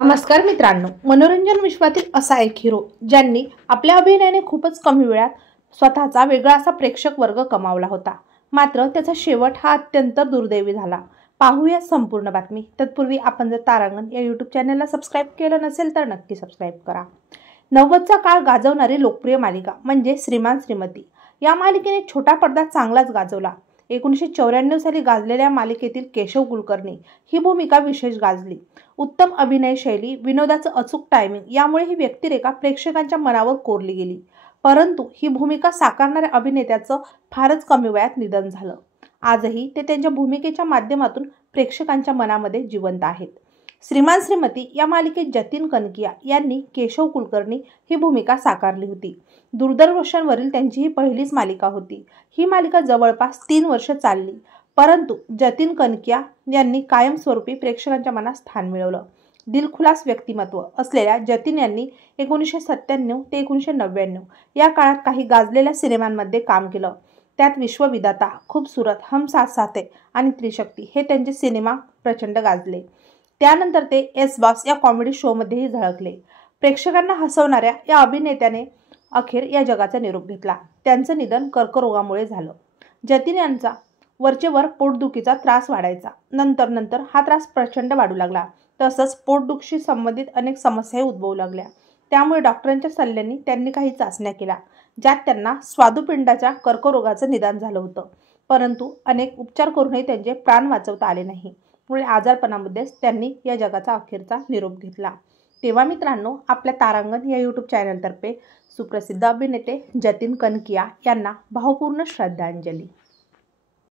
नमस्कार मित्रांनो, मनोरंजन विश्वातील असा एक हिरो ज्यांनी आपल्या अभिनयाने खूपच कमी वेळात स्वतःचा वेगळा असा प्रेक्षक वर्ग कमावला होता. मात्र त्याचा शेवट हा अत्यंत दुर्दैवी झाला. पाहूया संपूर्ण बातमी. तत्पूर्वी आपण जर तारांगण या यूट्यूब चॅनलला सबस्क्राईब केलं नसेल तर नक्की सबस्क्राईब करा. 90चा काळ गाजवणारी लोकप्रिय मालिका म्हणजे श्रीमान श्रीमती. या मालिकेने छोटा पडदा चांगलाच गाजवला. 1994 साली गाजलेल्या मालिकेतील केशव कुलकर्णी ही भूमिका विशेष गाजली. उत्तम अभिनय शैली, विनोदाचं अचूक टायमिंग यामुळे ही व्यक्तिरेखा प्रेक्षकांच्या मनावर कोरली गेली. परंतु ही भूमिका साकारणाऱ्या अभिनेत्याचं फारच कमी वयात निधन झालं. आजही ते त्यांच्या भूमिकेच्या माध्यमातून प्रेक्षकांच्या मनामध्ये जिवंत आहेत. श्रीमान श्रीमती या मालिकेत जतीन कनकिया यांनी केशव कुलकर्णी ही भूमिका साकारली होती. दूरदर्शनवरील त्यांची ही पहिलीच मालिका होती. ही मालिका जवळपास 3 वर्ष चालली. परंतु जतीन कनकिया यांनी कायमस्वरूपी प्रेक्षकांच्या मनात स्थान मिळवलं. दिलखुलास व्यक्तिमत्व असलेल्या जतीन यांनी 1997 ते 1999 या काळात काही गाजलेल्या सिनेमांमध्ये काम केलं. त्यात विश्वविधाता, खूबसूरत, हम साथ साथ है आणि त्रिशक्ती हे त्यांचे सिनेमा प्रचंड गाजले. त्यानंतर ते एस बॉस या कॉमेडी शोमध्येही झळकले. प्रेक्षकांना हसवणाऱ्या या अभिनेत्याने अखेर या जगाचा निरोप घेतला. त्यांचं निधन कर्करोगामुळे झालं. जतीन यांचा वरचेवर पोटदुखीचा त्रास वाढायचा. नंतर हा त्रास प्रचंड वाढू लागला. तसंच पोटदुखीशी संबंधित अनेक समस्याही उद्भवू लागल्या. त्यामुळे डॉक्टरांच्या सल्ल्याने त्यांनी काही चाचण्या केल्या, ज्यात त्यांना स्वादुपिंडाच्या कर्करोगाचं निदान झालं होतं. परंतु अनेक उपचार करूनही त्यांचे प्राण वाचवता आले नाही. पुढे आजारपणामध्येच त्यांनी या जगाचा अखेरचा निरोप घेतला. तेव्हा मित्रांनो, आपल्या तारांगण या यूट्यूब चॅनलतर्फे सुप्रसिद्ध अभिनेते जतीन कनकिया यांना भावपूर्ण श्रद्धांजली.